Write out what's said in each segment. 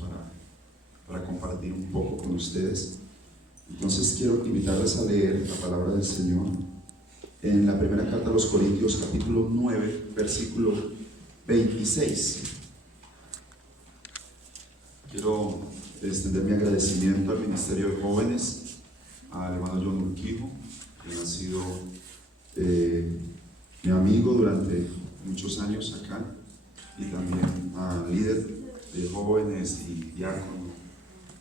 minutos para compartir un poco con ustedes. Entonces quiero invitarles a leer la palabra del Señor en la primera carta a los Corintios, capítulo 9, versículo 26. Quiero extender mi agradecimiento al Ministerio de Jóvenes, al hermano John Urquijo, quien ha sido mi amigo durante muchos años acá, y también al líder de jóvenes y diácono.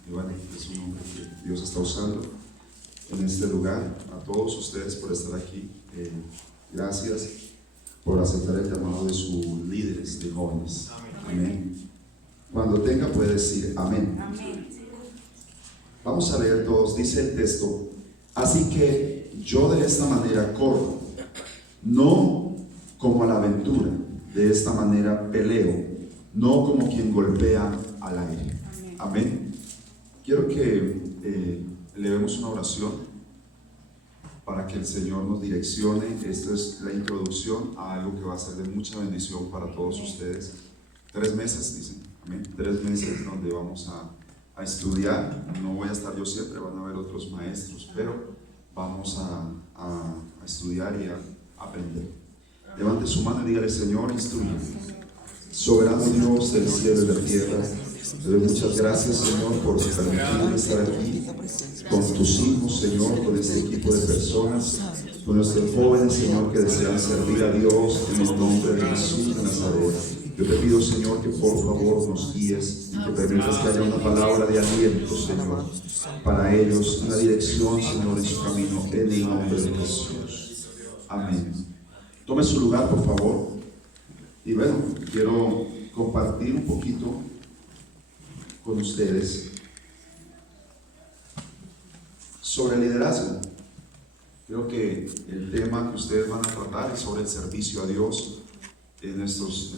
Y bueno, es un hombre que Dios está usando en este lugar. A todos ustedes por estar aquí, gracias por aceptar el llamado de sus líderes de jóvenes. Amén. Cuando tenga puede decir amén. Amén. Vamos a leer todos. Dice el texto: así que yo de esta manera corro, no como a la aventura, de esta manera peleo, no como quien golpea al aire. Amén. Quiero que elevemos una oración para que el Señor nos direccione. Esta es la introducción a algo que va a ser de mucha bendición para todos ustedes. 3 meses, dicen. Amén. 3 meses donde vamos a estudiar. No voy a estar yo siempre, van a haber otros maestros, pero vamos a estudiar y a aprender. Levante su mano y dígale: Señor, instruye. Soberano Dios del cielo y de la tierra, te doy muchas gracias, Señor, por permitirme estar aquí con tus hijos, Señor, con este equipo de personas, con nuestros jóvenes, Señor, que desean servir a Dios en el nombre de Jesús de Nazaret. Yo te pido, Señor, que por favor nos guíes y que permitas que haya una palabra de aliento, Señor, para ellos, una dirección, Señor, en su camino, en el nombre de Jesús. Amén. Tome su lugar, por favor. Y bueno, quiero compartir un poquito con ustedes sobre liderazgo. Creo que el tema que ustedes van a tratar es sobre el servicio a Dios en estos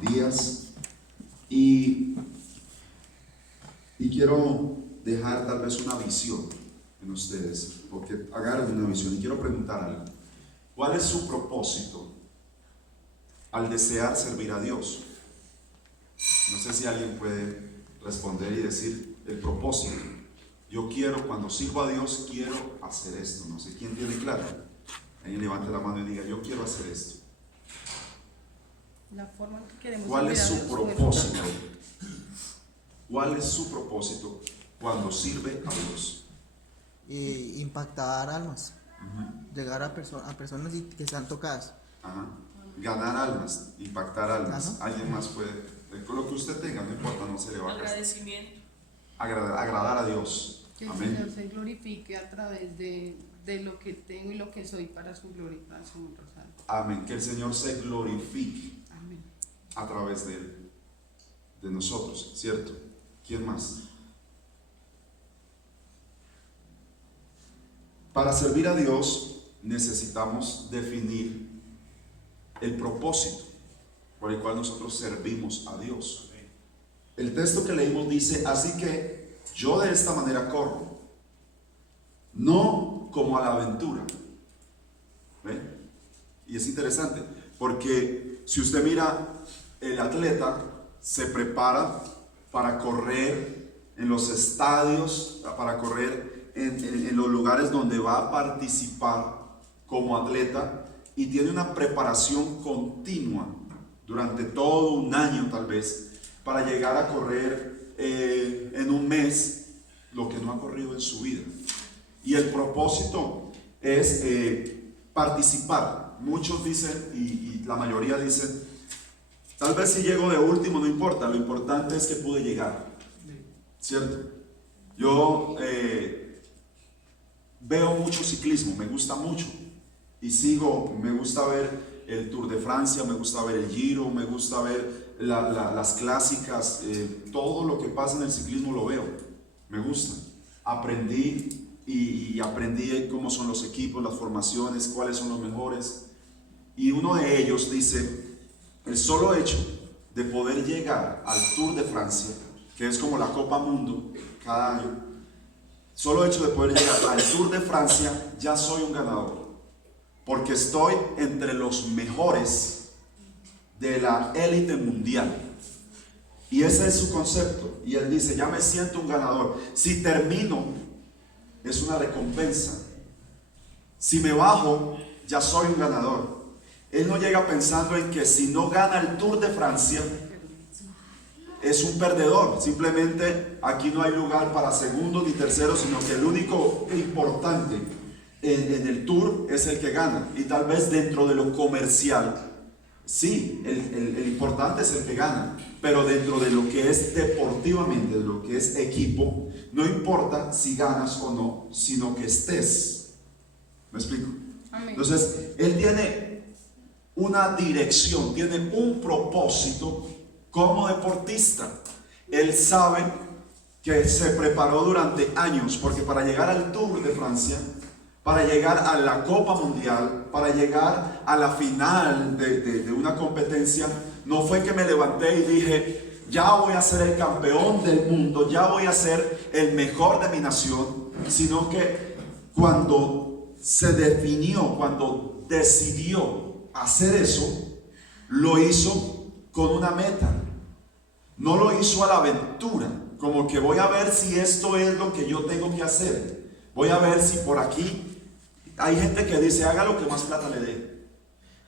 días, y quiero dejar tal vez una visión en ustedes, porque agarren una visión, y quiero preguntar algo. ¿Cuál es su propósito al desear servir a Dios? No sé si alguien puede responder y decir el propósito. Yo quiero, cuando sirvo a Dios, quiero hacer esto. No sé quién tiene claro. Alguien levante la mano y diga: yo quiero hacer esto. La forma en que queremos. ¿Cuál es su propósito? ¿Cuál es su propósito cuando sirve a Dios? Impactar almas, llegar a personas que sean tocadas. Ajá. Ganar almas, impactar almas. Ajá. Alguien más puede, con lo que usted tenga, no importa, no se le va a gastar. Agradecimiento. Agradar a Dios. Que el Amén. Señor se glorifique a través de lo que tengo y lo que soy, para su gloria y para su honra. Amén. Que el Señor se glorifique Amén. a través de nosotros, ¿cierto? ¿Quién más? Para servir a Dios necesitamos definir el propósito por el cual nosotros servimos a Dios. El texto que leímos dice: así que yo de esta manera corro, no como a la aventura. ¿Ve? Y es interesante, porque si usted mira, el atleta se prepara para correr en los estadios, para correr en los lugares donde va a participar como atleta, y tiene una preparación continua durante todo un año tal vez, para llegar a correr en un mes lo que no ha corrido en su vida. Y el propósito es participar. Muchos dicen, y la mayoría dicen: tal vez si llego de último no importa, lo importante es que pude llegar, ¿cierto? Yo veo mucho ciclismo, me gusta mucho, y me gusta ver el Tour de Francia, me gusta ver el Giro, me gusta ver las clásicas, todo lo que pasa en el ciclismo lo veo, me gusta. Aprendí cómo son los equipos, las formaciones, cuáles son los mejores. Y uno de ellos dice: el solo hecho de poder llegar al Tour de Francia, que es como la Copa Mundo cada año, solo hecho de poder llegar al Tour de Francia, ya soy un ganador, porque estoy entre los mejores de la élite mundial. Y ese es su concepto. Y él dice, ya me siento un ganador. Si termino, es una recompensa. Si me bajo, ya soy un ganador. Él no llega pensando en que si no gana el Tour de Francia, es un perdedor. Simplemente aquí no hay lugar para segundos ni terceros, sino que el único importante en el Tour es el que gana. Y tal vez dentro de lo comercial, sí, el importante es el que gana, pero dentro de lo que es deportivamente, de lo que es equipo, no importa si ganas o no, sino que estés. ¿Me explico? Amén. Entonces, él tiene una dirección, tiene un propósito como deportista. Él sabe que se preparó durante años, porque para llegar al Tour de Francia, para llegar a la Copa Mundial, para llegar a la final de una competencia, no fue que me levanté y dije, ya voy a ser el campeón del mundo, ya voy a ser el mejor de mi nación, sino que cuando se definió, cuando decidió hacer eso, lo hizo con una meta. No lo hizo a la aventura, como que voy a ver si esto es lo que yo tengo que hacer. Voy a ver si por aquí. Hay gente que dice, haga lo que más plata le dé.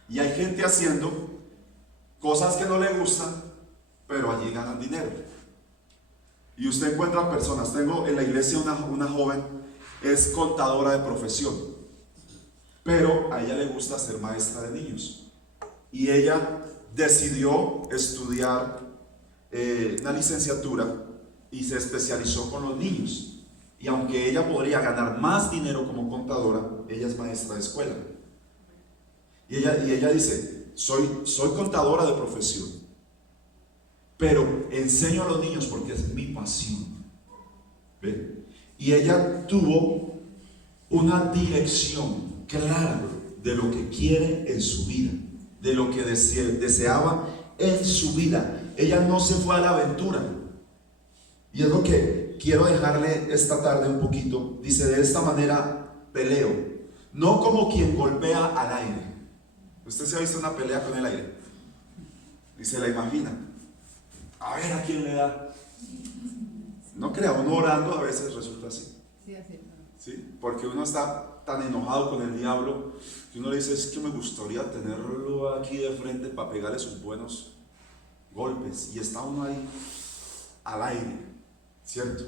Y hay gente haciendo cosas que no le gustan, pero allí ganan dinero. Y usted encuentra personas. Tengo en la iglesia una joven, es contadora de profesión, pero a ella le gusta ser maestra de niños. Y ella decidió estudiar una licenciatura y se especializó con los niños. Y aunque ella podría ganar más dinero como contadora, ella es maestra de escuela. Y ella dice, soy contadora de profesión, pero enseño a los niños porque es mi pasión. ¿Ve? Y ella tuvo una dirección clara de lo que quiere en su vida, de lo que deseaba en su vida. Ella no se fue a la aventura. Y es lo que quiero dejarle esta tarde un poquito. Dice, de esta manera peleo, no como quien golpea al aire. ¿Usted se ha visto una pelea con el aire? Y se la imagina. A ver a quién le da. No crea, uno orando a veces resulta así. Sí, así. ¿Sí? Porque uno está tan enojado con el diablo que uno le dice, es que me gustaría tenerlo aquí de frente para pegarle sus buenos golpes. Y está uno ahí al aire. ¿Cierto?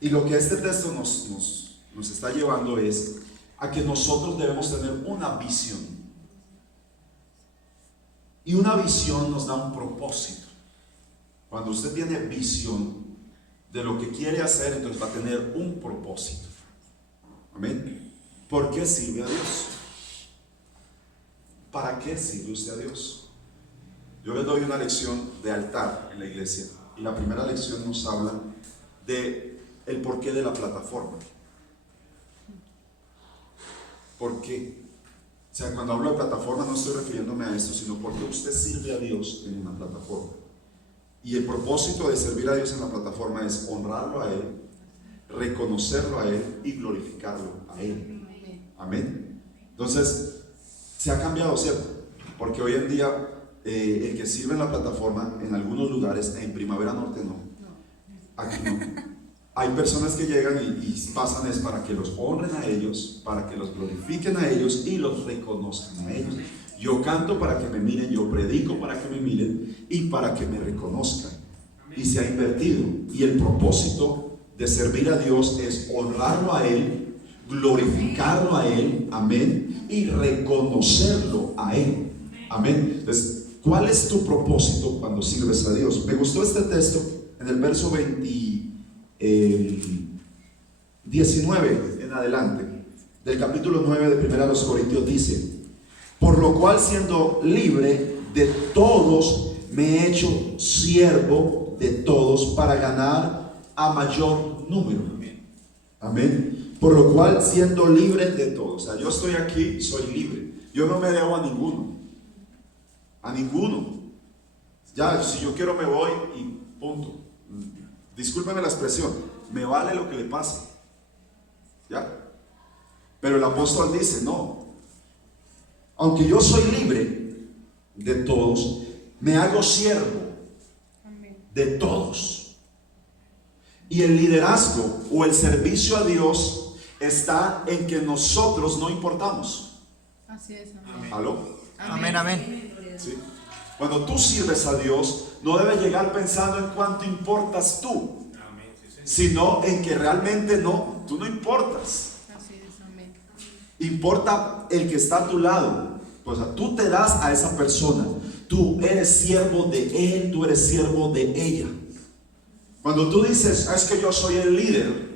Y lo que este texto nos está llevando es a que nosotros debemos tener una visión. Y una visión nos da un propósito. Cuando usted tiene visión de lo que quiere hacer, entonces va a tener un propósito. Amén. ¿Por qué sirve a Dios? ¿Para qué sirve usted a Dios? Yo les doy una lección de altar en la iglesia. Y la primera lección nos habla de el porqué de la plataforma. ¿Por qué? O sea, cuando hablo de plataforma no estoy refiriéndome a esto, sino porque usted sirve a Dios en una plataforma. Y el propósito de servir a Dios en la plataforma es honrarlo a Él, reconocerlo a Él y glorificarlo a Él. Amén. Entonces, se ha cambiado, ¿cierto? Porque hoy en día el que sirve en la plataforma en algunos lugares, en Primavera Norte no, aquí no. Hay personas que llegan y pasan es para que los honren a ellos, para que los glorifiquen a ellos y los reconozcan a ellos. Yo canto para que me miren, yo predico para que me miren y para que me reconozcan. Y se ha invertido. Y el propósito de servir a Dios es honrarlo a Él, glorificarlo a Él, amén, y reconocerlo a Él, amén. Entonces, ¿cuál es tu propósito cuando sirves a Dios? Me gustó este texto en el verso 19 en adelante del capítulo 9 de 1 Corintios dice: por lo cual, siendo libre de todos, me he hecho siervo de todos para ganar a mayor número. Amén. Por lo cual, siendo libre de todos, o sea, yo estoy aquí, soy libre. Yo no me debo a ninguno. A ninguno. Ya, si yo quiero me voy y punto. Discúlpeme la expresión, me vale lo que le pase. ¿Ya? Pero el apóstol dice, no. Aunque yo soy libre de todos, me hago siervo de todos. Y el liderazgo o el servicio a Dios está en que nosotros no importamos. Así es, amén. ¿Aló? Amén, amén. ¿Sí? Cuando tú sirves a Dios, no debes llegar pensando en cuánto importas tú, sino en que realmente no, tú no importas. Así es, amén. Importa el que está a tu lado. O sea, tú te das a esa persona. Tú eres siervo de él, tú eres siervo de ella. Cuando tú dices, es que yo soy el líder,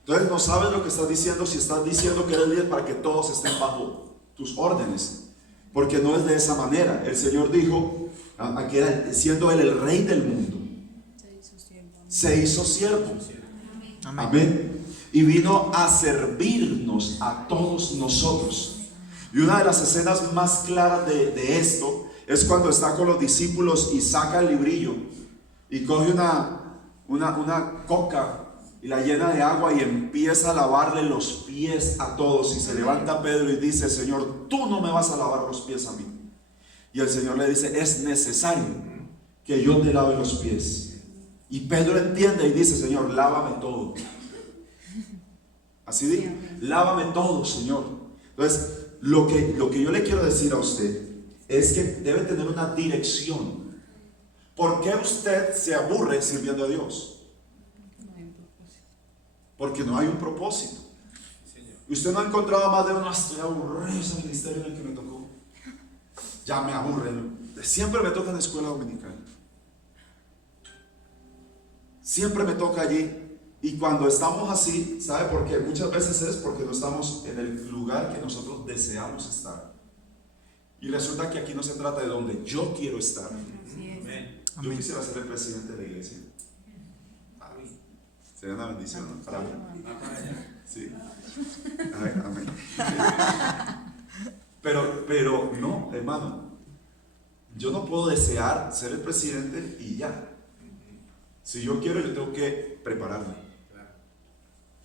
entonces no sabes lo que estás diciendo si estás diciendo que eres líder para que todos estén bajo tus órdenes. Porque no es de esa manera. El Señor dijo, que era, siendo Él el Rey del mundo, se hizo siervo. Amén. Amén. Y vino a servirnos a todos nosotros. Y una de las escenas más claras de esto es cuando está con los discípulos y saca el librillo y coge una coca y la llena de agua y empieza a lavarle los pies a todos. Y se levanta Pedro y dice, Señor, tú no me vas a lavar los pies a mí. Y el Señor le dice, es necesario que yo te lave los pies. Y Pedro entiende y dice, Señor, lávame todo. Así dijo, lávame todo, Señor. Entonces, lo que yo le quiero decir a usted es que debe tener una dirección. ¿Por qué usted se aburre sirviendo a Dios? Porque no hay un propósito. Usted no ha encontrado más de uno, estoy aburrido ese ministerio en el que me tocó. Ya me aburre. Siempre me toca en la escuela dominical. Siempre me toca allí. Y cuando estamos así, ¿sabe por qué? Muchas veces es porque no estamos en el lugar que nosotros deseamos estar. Y resulta que aquí no se trata de donde yo quiero estar. Yo quisiera ser el presidente de la iglesia. Sería una bendición, ¿no? Para mí. Sí. Ay, amén. Pero no, hermano. Yo no puedo desear ser el presidente y ya. Si yo quiero, yo tengo que prepararme,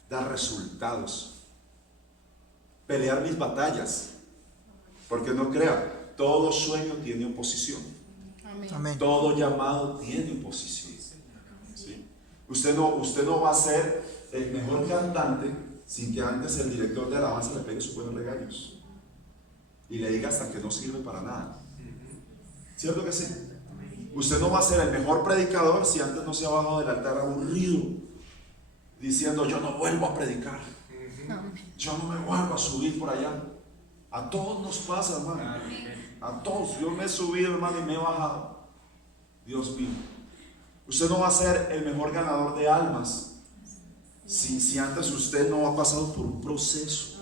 dar resultados, pelear mis batallas. Porque no crea, todo sueño tiene oposición. Amén. Todo llamado tiene oposición. ¿Sí? Usted no va a ser el mejor cantante sin que antes el director de alabanza le pegue sus buenos regaños y le diga hasta que no sirve para nada. ¿Cierto que sí? Usted no va a ser el mejor predicador si antes no se ha bajado del altar aburrido diciendo, yo no vuelvo a predicar, yo no me vuelvo a subir por allá. A todos nos pasa, hermano. A todos. Yo me he subido, hermano, y me he bajado. Dios mío. Usted no va a ser el mejor ganador de almas si antes usted no ha pasado por un proceso.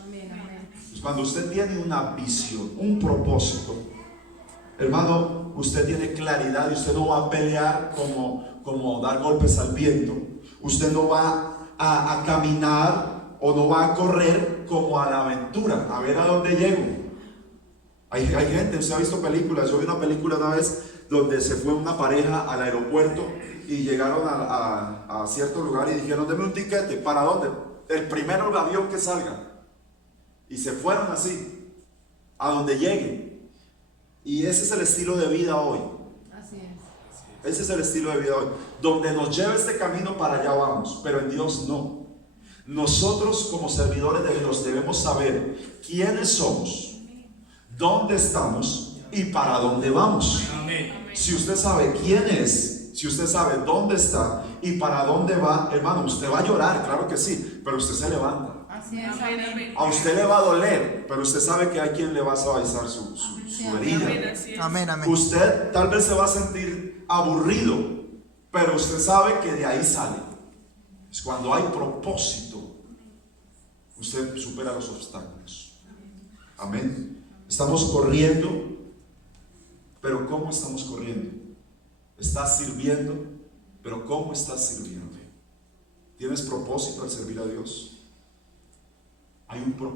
Pues cuando usted tiene una visión, un propósito, hermano, usted tiene claridad y usted no va a pelear como dar golpes al viento. Usted no va a caminar o no va a correr como a la aventura, a ver a dónde llego. Hay gente, usted ha visto películas. Yo vi una película una vez donde se fue una pareja al aeropuerto y llegaron a cierto lugar y dijeron, deme un tiquete. ¿Para dónde? El primero avión que salga. Y se fueron así, a donde lleguen. Y ese es el estilo de vida hoy. Así es. Ese es el estilo de vida hoy. Donde nos lleva este camino, para allá vamos, pero en Dios no. Nosotros como servidores de Dios debemos saber quiénes somos, dónde estamos y para dónde vamos. Si usted sabe quién es, si usted sabe dónde está y para dónde va, hermano, usted va a llorar, claro que sí, pero usted se levanta. Así es, amén. A usted le va a doler, pero usted sabe que hay quien le va a suavizar su herida. Amén, amén. Usted tal vez se va a sentir aburrido, pero usted sabe que de ahí sale. Es cuando hay propósito, usted supera los obstáculos. Amén. Estamos corriendo, pero ¿cómo estamos corriendo? ¿Estás sirviendo? Pero ¿cómo estás sirviendo? ¿Tienes propósito al servir a Dios?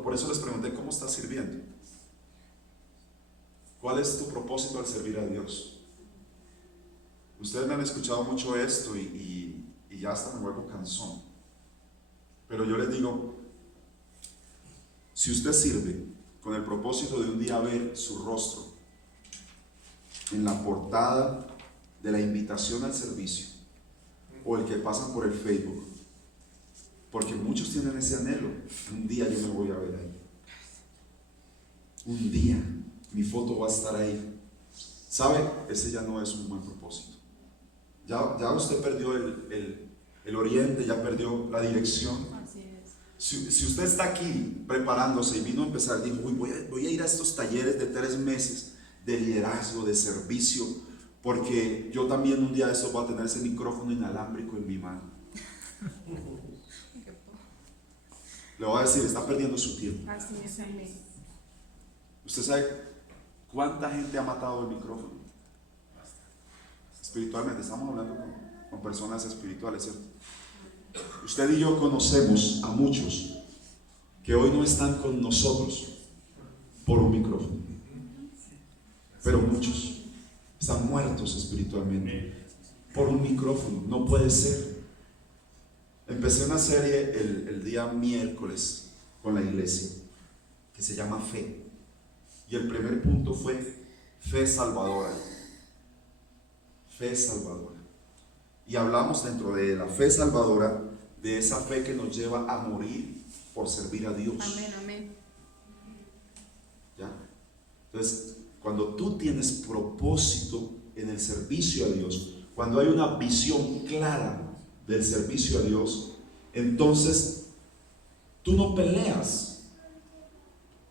Por eso les pregunté, ¿cómo estás sirviendo? ¿Cuál es tu propósito al servir a Dios? Ustedes me han escuchado mucho esto y ya hasta me vuelvo cansón. Pero yo les digo, si usted sirve con el propósito de un día ver su rostro en la portada de la invitación al servicio o el que pasan por el Facebook, porque muchos tienen ese anhelo. Un día yo me voy a ver ahí, un día mi foto va a estar ahí. ¿Sabe? Ese ya no es un buen propósito. Ya usted perdió el oriente, ya perdió la dirección. Así es. Si usted está aquí preparándose y vino a empezar, dijo, uy, voy a ir a estos talleres de 3 meses de liderazgo, de servicio, porque yo también un día de estos voy a tener ese micrófono inalámbrico en mi mano. Le voy a decir, está perdiendo su tiempo. Así es, amén. ¿Usted sabe cuánta gente ha matado el micrófono? Espiritualmente, estamos hablando con personas espirituales, ¿cierto? Usted y yo conocemos a muchos que hoy no están con nosotros por un micrófono, pero muchos están muertos espiritualmente por un micrófono. No puede ser. Empecé una serie el día miércoles con la iglesia que se llama Fe, y el primer punto fue fe salvadora. Fe salvadora. Y hablamos dentro de la fe salvadora de esa fe que nos lleva a morir por servir a Dios. Amén, amén. ¿Ya? Entonces, cuando tú tienes propósito en el servicio a Dios, cuando hay una visión clara del servicio a Dios, entonces tú no peleas,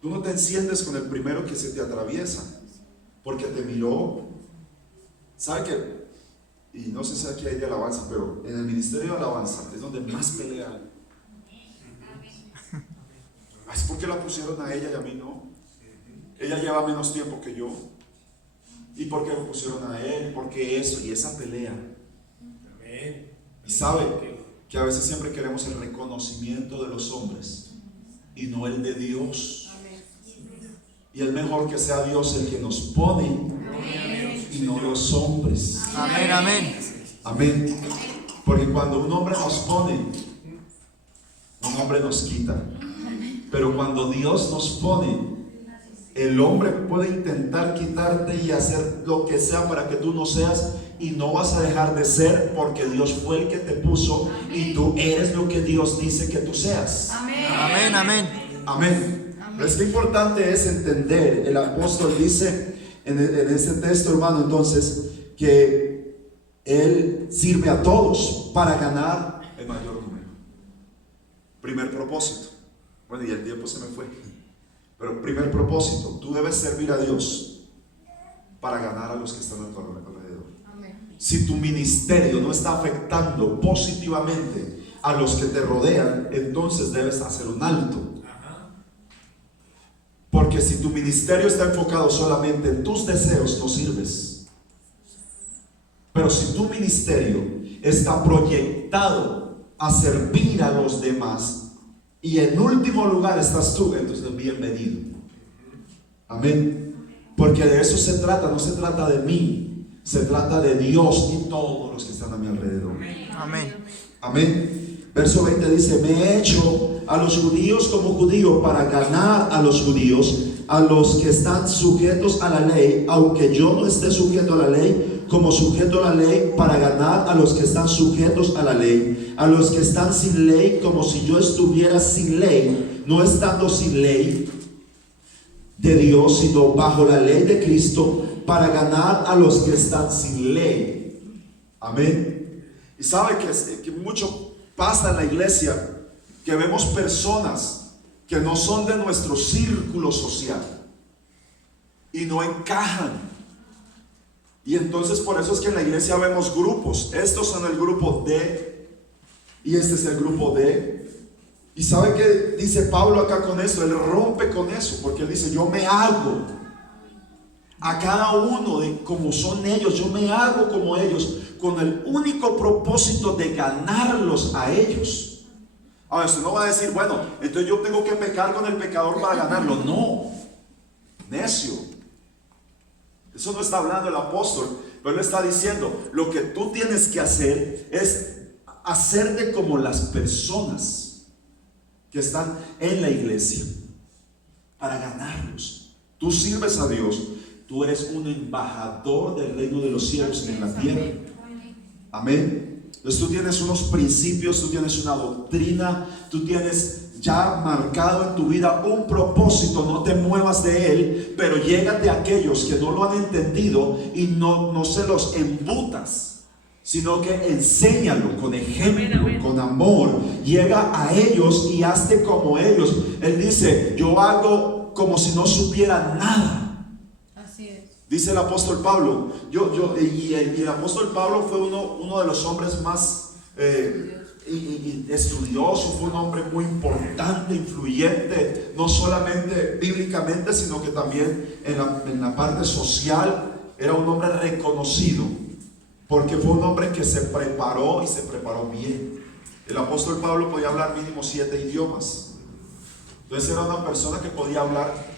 tú no te enciendes con el primero que se te atraviesa, porque te miró. ¿Sabe qué? Y no sé si aquí hay de alabanza, pero en el ministerio de alabanza es donde más pelea hay. Es porque la pusieron a ella y a mí no. Ella lleva menos tiempo que yo. ¿Y por qué lo pusieron a él? ¿Por qué eso? Y esa pelea. Y sabe que a veces siempre queremos el reconocimiento de los hombres y no el de Dios. Y es mejor que sea Dios el que nos pone y no los hombres. Amén, amén. Amén. Porque cuando un hombre nos pone, un hombre nos quita. Pero cuando Dios nos pone, el hombre puede intentar quitarte y hacer lo que sea para que tú no seas, y no vas a dejar de ser, porque Dios fue el que te puso y tú eres lo que Dios dice que tú seas. Amén. Amén, amén. Amén. Pero es que importante es entender, el apóstol dice en este texto, hermano, entonces, que él sirve a todos para ganar el mayor número. Primer propósito. Bueno, y el tiempo se me fue. Pero primer propósito, tú debes servir a Dios para ganar a los que están a tu alrededor. Amén. Si tu ministerio no está afectando positivamente a los que te rodean, entonces debes hacer un alto. Porque si tu ministerio está enfocado solamente en tus deseos, no sirves. Pero si tu ministerio está proyectado a servir a los demás, y en último lugar estás tú, entonces bienvenido. Amén. Porque de eso se trata, no se trata de mí, se trata de Dios y todos los que están a mi alrededor. Amén. Amén. Verso 20 dice: me he hecho a los judíos como judío para ganar a los judíos, a los que están sujetos a la ley, aunque yo no esté sujeto a la ley, como sujeto a la ley, para ganar a los que están sujetos a la ley, a los que están sin ley, como si yo estuviera sin ley, no estando sin ley de Dios, sino bajo la ley de Cristo, para ganar a los que están sin ley. Amén. Y sabe que mucho pasa en la iglesia, que vemos personas que no son de nuestro círculo social y no encajan. Y entonces por eso es que en la iglesia vemos grupos. Estos son el grupo D y este es el grupo D. Y ¿sabe qué dice Pablo acá con esto? Él rompe con eso, porque él dice: yo me hago a cada uno de como son ellos, yo me hago como ellos, con el único propósito de ganarlos a ellos. Ahora usted no va a decir: bueno, entonces yo tengo que pecar con el pecador para ganarlo. No, necio. Eso no está hablando el apóstol, pero él está diciendo: lo que tú tienes que hacer es hacerte como las personas que están en la iglesia para ganarlos. Tú sirves a Dios, Tú eres un embajador del reino de los cielos en la tierra. Amén. Entonces tú tienes unos principios, tú tienes una doctrina, tú tienes ya marcado en tu vida un propósito. No te muevas de él, pero llégate a aquellos que no lo han entendido y no se los embutas, sino que enséñalo con ejemplo, con amor. Llega a ellos y hazte como ellos. Él dice: yo hago como si no supiera nada. Así es. Dice el apóstol Pablo. Y el apóstol Pablo fue uno de los hombres más estudioso. Fue un hombre muy importante, influyente, no solamente bíblicamente, sino que también en la parte social. Era un hombre reconocido, porque fue un hombre que se preparó y se preparó bien. El apóstol Pablo podía hablar mínimo 7 idiomas. Entonces era una persona que podía hablar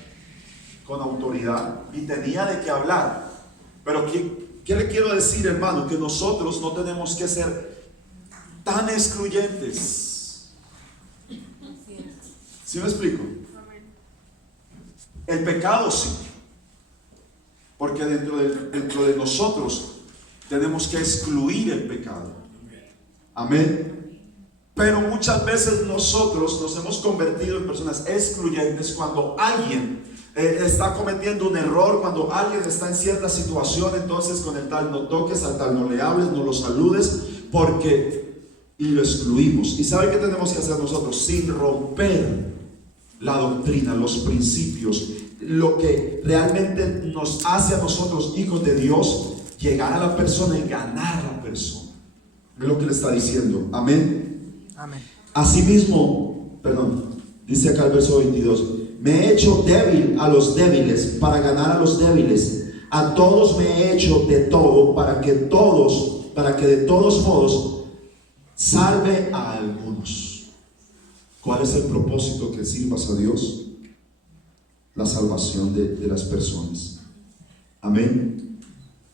con autoridad y tenía de qué hablar. Pero ¿qué le quiero decir, hermano? Que nosotros no tenemos que ser tan excluyentes. ¿Sí me explico? El pecado sí, porque dentro de nosotros tenemos que excluir el pecado. Amén. Pero muchas veces nosotros nos hemos convertido en personas excluyentes cuando alguien está cometiendo un error, cuando alguien está en cierta situación. Entonces con el tal no toques, al tal no le hables, no lo saludes, y lo excluimos. ¿Y sabe qué tenemos que hacer nosotros? Sin romper la doctrina, los principios, lo que realmente nos hace a nosotros hijos de Dios, llegar a la persona y ganar a la persona. Es lo que le está diciendo. Amén. Amén. Asimismo, dice acá el verso 22: me he hecho débil a los débiles para ganar a los débiles. A todos me he hecho de todo para que de todos modos salve a algunos. ¿Cuál es el propósito? Que sirvas a Dios. La salvación de las personas. Amén.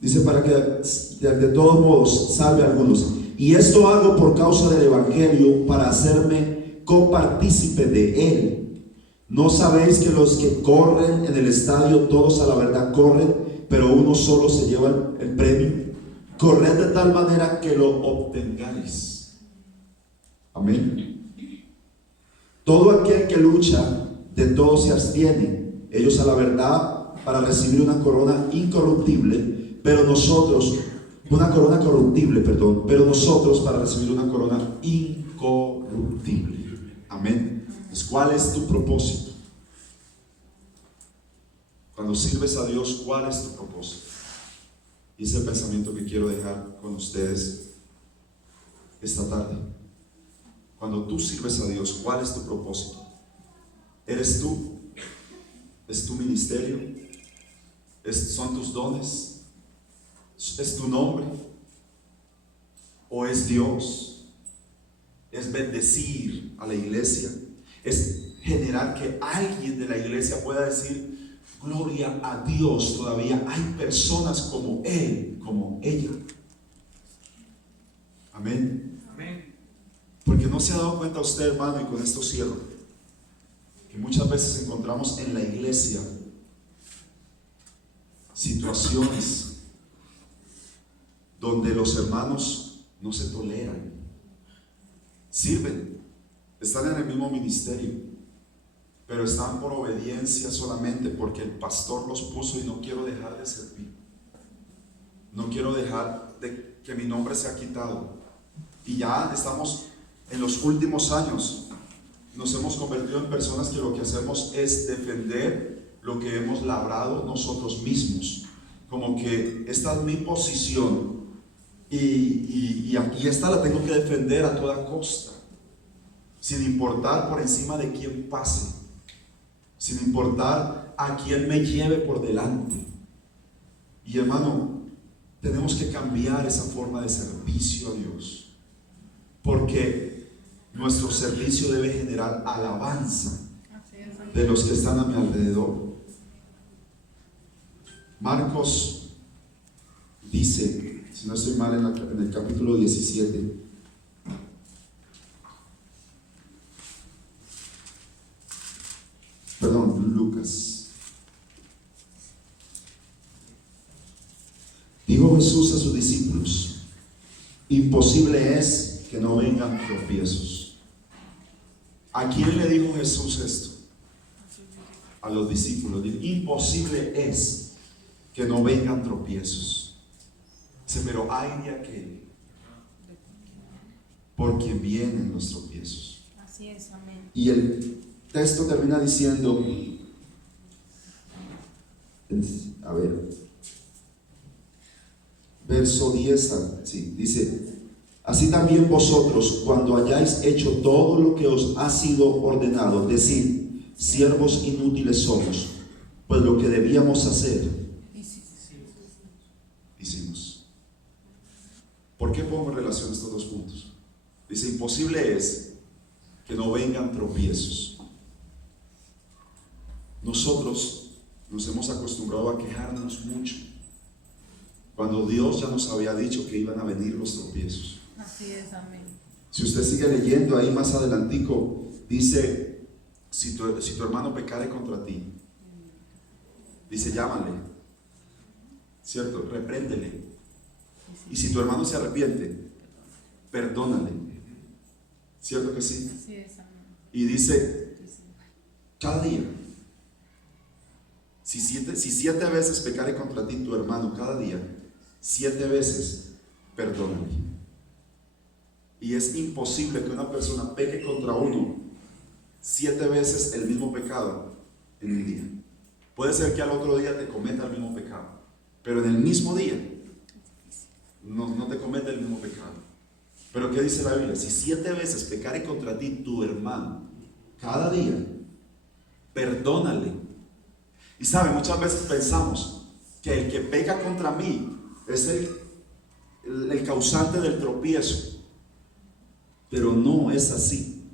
Dice: para que de todos modos salve a algunos. Y esto hago por causa del evangelio, para hacerme copartícipe de él. ¿No sabéis que los que corren en el estadio, todos a la verdad corren, pero uno solo se lleva el premio? Corred de tal manera que lo obtengáis. Amén. Todo aquel que lucha, de todo se abstiene. Ellos a la verdad para recibir una corona incorruptible, pero nosotros pero nosotros para recibir una corona incorruptible. Amén. Pues, ¿cuál es tu propósito? Cuando sirves a Dios, ¿cuál es tu propósito? Y ese es el pensamiento que quiero dejar con ustedes esta tarde. Cuando tú sirves a Dios, ¿cuál es tu propósito? ¿Eres tú? ¿Es tu ministerio? ¿Son tus dones? ¿Es tu nombre? ¿O es Dios? ¿Es bendecir a la iglesia? ¿Es generar que alguien de la iglesia pueda decir: gloria a Dios, todavía hay personas como él, como ella? Amén. Amén. Porque no se ha dado cuenta usted, hermano, y con esto cierro, que muchas veces encontramos en la iglesia situaciones donde los hermanos no se toleran, sirven, están en el mismo ministerio, pero están por obediencia solamente, porque el pastor los puso y no quiero dejar de servir, no quiero dejar de que mi nombre sea quitado. Y ya estamos en los últimos años, nos hemos convertido en personas que lo que hacemos es defender lo que hemos labrado nosotros mismos, como que esta es mi posición y aquí esta la tengo que defender a toda costa, sin importar por encima de quién pase, sin importar a quién me lleve por delante. Y hermano, tenemos que cambiar esa forma de servicio a Dios, porque nuestro servicio debe generar alabanza de los que están a mi alrededor. Marcos dice, si no estoy mal, en el capítulo 17, Lucas Dijo Jesús a sus discípulos: imposible es que no vengan tropiezos. ¿A quién le dijo Jesús esto? A los discípulos. Dijo: imposible es que no vengan tropiezos. Dice: pero hay de aquel por quien vienen los tropiezos. Así es, amén. Y el texto termina diciendo, a ver, verso 10, sí, dice: así también vosotros, cuando hayáis hecho todo lo que os ha sido ordenado, decid: siervos inútiles somos, pues lo que debíamos hacer, hicimos. ¿Por qué pongo en relación estos dos puntos? Dice: imposible es que no vengan tropiezos. Nosotros nos hemos acostumbrado a quejarnos mucho, cuando Dios ya nos había dicho que iban a venir los tropiezos. Así es, amén. Si usted sigue leyendo ahí más adelantico, dice: si tu hermano pecare contra ti, dice, llámale, ¿cierto? Repréndele. Y si tu hermano se arrepiente, perdónale, ¿cierto que sí? Así es, amén. Y dice: cada día, si siete veces pecare contra ti tu hermano cada día, 7 veces perdónale. Y es imposible que una persona peque contra uno 7 veces el mismo pecado en un día. Puede ser que al otro día te cometa el mismo pecado, pero en el mismo día no te cometa el mismo pecado. Pero ¿qué dice la Biblia? Si 7 veces pecare contra ti tu hermano cada día, perdónale. Y sabe, muchas veces pensamos que el que peca contra mí es el causante del tropiezo, pero no es así,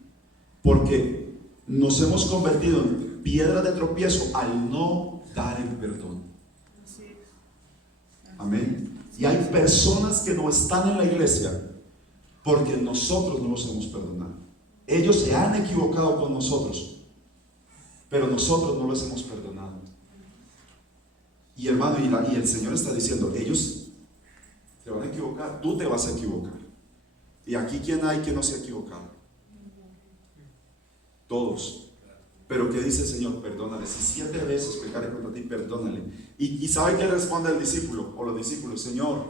porque nos hemos convertido en piedra de tropiezo al no dar el perdón. Amén. Y hay personas que no están en la iglesia porque nosotros no los hemos perdonado. Ellos se han equivocado con nosotros, pero nosotros no los hemos perdonado. Y hermano, y el Señor está diciendo: ellos se van a equivocar, tú te vas a equivocar. Y aquí, ¿quién hay que no se ha equivocado? Todos. Pero ¿qué dice el Señor? Perdónale. Si 7 veces pecare contra ti, perdónale. Y ¿sabe qué responde el discípulo o los discípulos? Señor,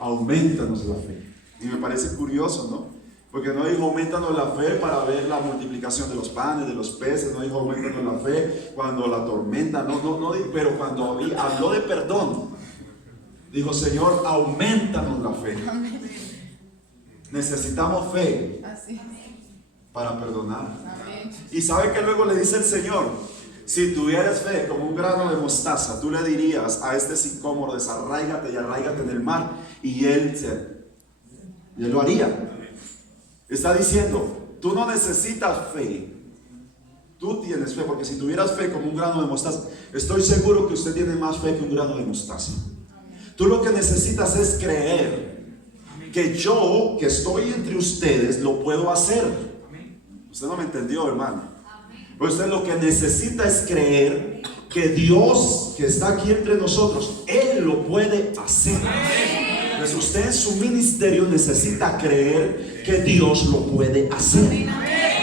aumentanos la fe. Y me parece curioso, ¿no? Porque no dijo: aumentanos la fe para ver la multiplicación de los panes, de los peces. No dijo: aumentanos la fe cuando la tormenta. No, pero cuando habló de perdón, dijo: Señor, aumentanos la fe. Necesitamos fe Así es. para perdonar. Amén. Y sabe que luego le dice el Señor: si tuvieras fe como un grano de mostaza, tú le dirías a este sicómoro: desarráigate y arráigate en el mar, y él lo haría. Está diciendo: tú no necesitas fe, tú tienes fe, porque si tuvieras fe como un grano de mostaza, estoy seguro que usted tiene más fe que un grano de mostaza. Tú lo que necesitas es creer que yo, que estoy entre ustedes, lo puedo hacer. Usted no me entendió, hermano. Pues usted lo que necesita es creer que Dios, que está aquí entre nosotros, Él lo puede hacer. Pues usted en su ministerio necesita creer que Dios lo puede hacer.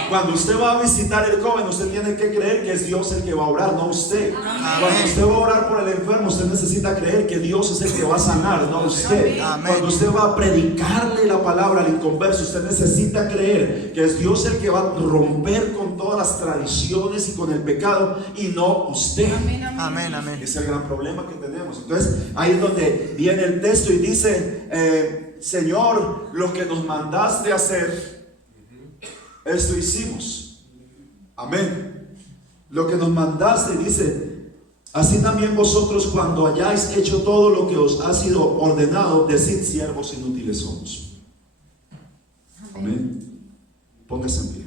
Cuando usted va a visitar el joven, usted tiene que creer que es Dios el que va a orar, no usted. Cuando usted va a orar por el enfermo, usted necesita creer que Dios es el que va a sanar, no usted. Cuando usted va a predicarle la palabra al inconverso, usted necesita creer que es Dios el que va a romper con todas las tradiciones y con el pecado, y no usted. Amén, amén. Es el gran problema que tenemos. Entonces ahí es donde viene el texto y dice: Señor, lo que nos mandaste hacer, esto hicimos. Amén. Lo que nos mandaste, dice: así también vosotros, cuando hayáis hecho todo lo que os ha sido ordenado, decid: siervos inútiles somos. Amén. Póngase en pie.